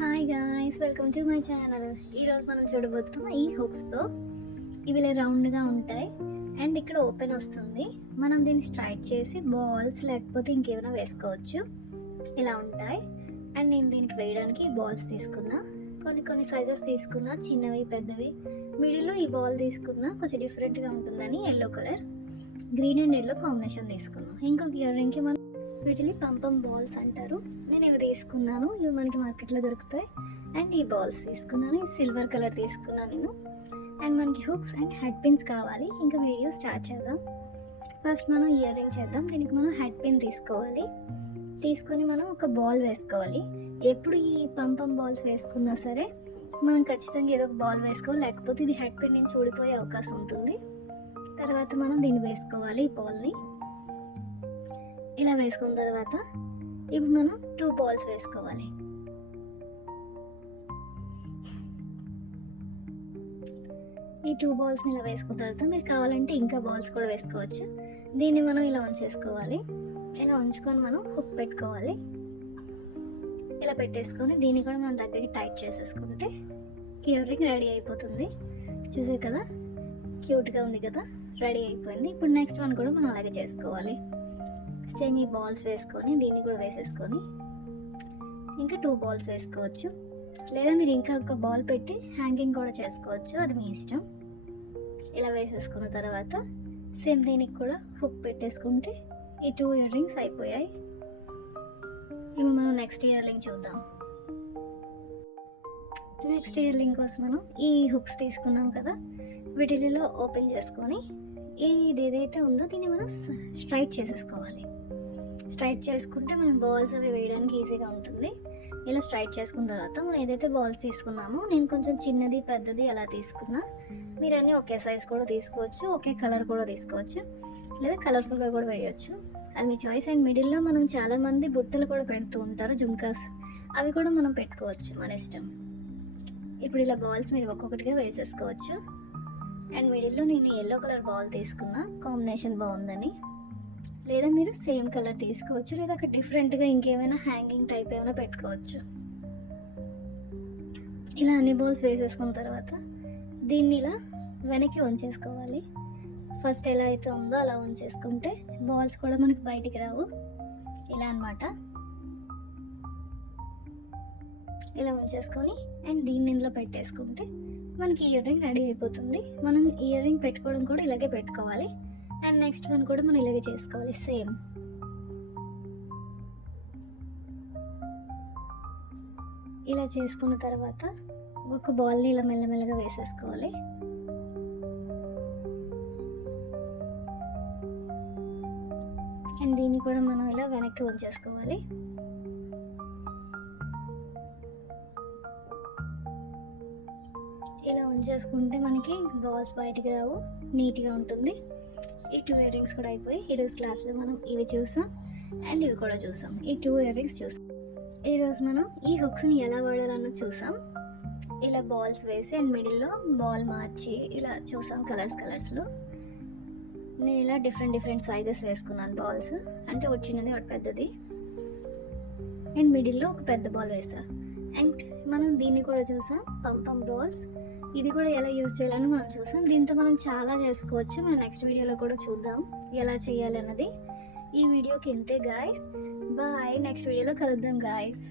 Hi guys, welcome to my channel. ఈరోజు మనం చూడబోతున్నాం ఈ హుక్స్తో. ఇవి ఇలా రౌండ్గా ఉంటాయి అండ్ ఇక్కడ ఓపెన్ వస్తుంది. మనం దీన్ని స్ట్రైట్ చేసి బాల్స్ లేకపోతే ఇంకేమైనా వేసుకోవచ్చు. ఇలా ఉంటాయి. అండ్ నేను దీనికి వేయడానికి ఈ బాల్స్ తీసుకున్నా. కొన్ని సైజెస్ తీసుకున్నా, చిన్నవి పెద్దవి. మిడిల్లో ఈ బాల్ తీసుకున్నా కొంచెం డిఫరెంట్గా ఉంటుందని yellow colour, green and yellow combination తీసుకున్నాం. ఇంకొక ఇయర్ రింగ్కి మనం వీటిని పంపం బాల్స్ అంటారు. నేను ఇవి తీసుకున్నాను, ఇవి మనకి మార్కెట్లో దొరుకుతాయి. అండ్ ఈ బాల్స్ తీసుకున్నాను, ఈ సిల్వర్ కలర్ తీసుకున్నాను నేను. అండ్ మనకి హుక్స్ అండ్ హెడ్ పిన్స్ కావాలి. ఇంకా వీడియో స్టార్ట్ చేద్దాం. ఫస్ట్ మనం ఇయర్ రింగ్ చేద్దాం. దీనికి మనం హెడ్ పిన్ తీసుకోవాలి. తీసుకొని మనం ఒక బాల్ వేసుకోవాలి. ఎప్పుడు ఈ పంపం బాల్స్ వేసుకున్నా సరే మనం ఖచ్చితంగా ఏదో ఒక బాల్ వేసుకోవాలి, లేకపోతే ఇది హెడ్ పిన్ నుంచి ఊడిపోయే అవకాశం ఉంటుంది. తర్వాత మనం దీన్ని వేసుకోవాలి, ఈ బాల్ని ఇలా వేసుకున్న తర్వాత ఇప్పుడు మనం 2 బాల్స్ వేసుకోవాలి. ఈ 2 బాల్స్ని ఇలా వేసుకున్న తర్వాత మీరు కావాలంటే ఇంకా బాల్స్ కూడా వేసుకోవచ్చు. దీన్ని మనం ఇలా ఉంచేసుకోవాలి. ఇలా ఉంచుకొని మనం హుక్ పెట్టుకోవాలి. ఇలా పెట్టేసుకొని దీన్ని కూడా మనం దగ్గరికి టైట్ చేసేసుకుంటే ఇయర్ రింగ్ రెడీ అయిపోతుంది. చూసారు కదా, క్యూట్గా ఉంది కదా, రెడీ అయిపోయింది. ఇప్పుడు నెక్స్ట్ వన్ కూడా మనం అలాగే చేసుకోవాలి. సేమ్ ఈ బాల్స్ వేసుకొని దీన్ని కూడా వేసేసుకొని ఇంకా 2 బాల్స్ వేసుకోవచ్చు. లేదా మీరు ఇంకా ఒక బాల్ పెట్టి హ్యాంగింగ్ కూడా చేసుకోవచ్చు, అది మీ ఇష్టం. ఇలా వేసేసుకున్న తర్వాత సేమ్ దీనికి కూడా హుక్ పెట్టేసుకుంటే ఈ 2 ఇయర్ రింగ్స్ అయిపోయాయి. ఇప్పుడు మనం నెక్స్ట్ ఇయర్ రింగ్ చూద్దాం. నెక్స్ట్ ఇయర్ రింగ్ కోసం మనం ఈ హుక్స్ తీసుకున్నాం కదా, వీటిలో ఓపెన్ చేసుకొని ఇది ఏదైతే ఉందో దీన్ని మనం స్ట్రైట్ చేసేసుకోవాలి. స్ట్రైట్ చేసుకుంటే మనం బాల్స్ అవి వేయడానికి ఈజీగా ఉంటుంది. ఇలా స్ట్రైట్ చేసుకున్న తర్వాత మనం ఏదైతే బాల్స్ తీసుకున్నామో, నేను కొంచెం చిన్నది పెద్దది అలా తీసుకున్నా. మీరు అన్నీ ఒకే సైజ్ కూడా తీసుకోవచ్చు, ఒకే కలర్ కూడా తీసుకోవచ్చు, లేదా కలర్ఫుల్గా కూడా వేయచ్చు, అది మీ చాయిస్. అండ్ మిడిల్లో మనం చాలామంది బుట్టలు కూడా పెడుతూ ఉంటారు, జుమ్కాస్, అవి కూడా మనం పెట్టుకోవచ్చు, మన ఇష్టం. ఇప్పుడు ఇలా బాల్స్ మీరు ఒక్కొక్కటిగా వేసేసుకోవచ్చు. అండ్ మిడిల్లో నేను ఎల్లో కలర్ బాల్ తీసుకున్నా, కాంబినేషన్ బాగుందని. లేదా మీరు సేమ్ కలర్ తీసుకోవచ్చు, లేదా అక్కడ డిఫరెంట్గా ఇంకేమైనా హ్యాంగింగ్ టైప్ ఏమైనా పెట్టుకోవచ్చు. ఇలా అన్ని బాల్స్ వేసేసుకున్న తర్వాత దీన్ని ఇలా వెనక్కి ఉంచేసుకోవాలి. ఫస్ట్ ఎలా అయితే ఉందో అలా ఉంచేసుకుంటే బాల్స్ కూడా మనకి బయటికి రావు. ఇలా అన్నమాట. ఇలా ఉంచేసుకొని అండ్ దీన్ని ఇందులో పెట్టేసుకుంటే మనకి ఇయర్ రింగ్ రెడీ అయిపోతుంది. మనం ఇయర్ రింగ్ పెట్టుకోవడం కూడా ఇలాగే పెట్టుకోవాలి. అండ్ నెక్స్ట్ వన్ కూడా మనం ఇలాగే చేసుకోవాలి, సేమ్. ఇలా చేసుకున్న తర్వాత ఒక బాల్ని ఇలా మెల్లమెల్లగా వేసేసుకోవాలి. అండ్ దీన్ని కూడా మనం ఇలా వెనక్కి ఉంచేసుకోవాలి. ఇలా ఉంచేసుకుంటే మనకి బాల్స్ బయటికి రావు, నీట్గా ఉంటుంది. ఈ 2 ఇయర్ రింగ్స్ కూడా అయిపోయి ఈరోజు క్లాస్లో మనం ఇవి చూసాం అండ్ ఇవి కూడా చూసాం. ఈ 2 ఇయర్ రింగ్స్ చూసాం. ఈరోజు మనం ఈ హుక్స్ని ఎలా వాడాలన్నది చూసాం. ఇలా బాల్స్ వేసి అండ్ మిడిల్లో బాల్ మార్చి ఇలా చూసాం కలర్స్లో. నేను ఇలా డిఫరెంట్ సైజెస్ వేసుకున్నాను బాల్స్, అంటే ఒకటి చిన్నది ఒకటి పెద్దది. అండ్ మిడిల్లో ఒక పెద్ద బాల్ వేసా. అండ్ మనం దీన్ని కూడా చూసాం, పంపం బాల్స్. ఇది కూడా ఎలా యూజ్ చేయాలని మనం చూసాం. దీంతో మనం చాలా చేసుకోవచ్చు. మనం నెక్స్ట్ వీడియోలో కూడా చూద్దాం ఎలా చేయాలన్నది. ఈ వీడియోకి ఇంతే గాయస్. బాయ్, నెక్స్ట్ వీడియోలో కలుద్దాం గాయస్.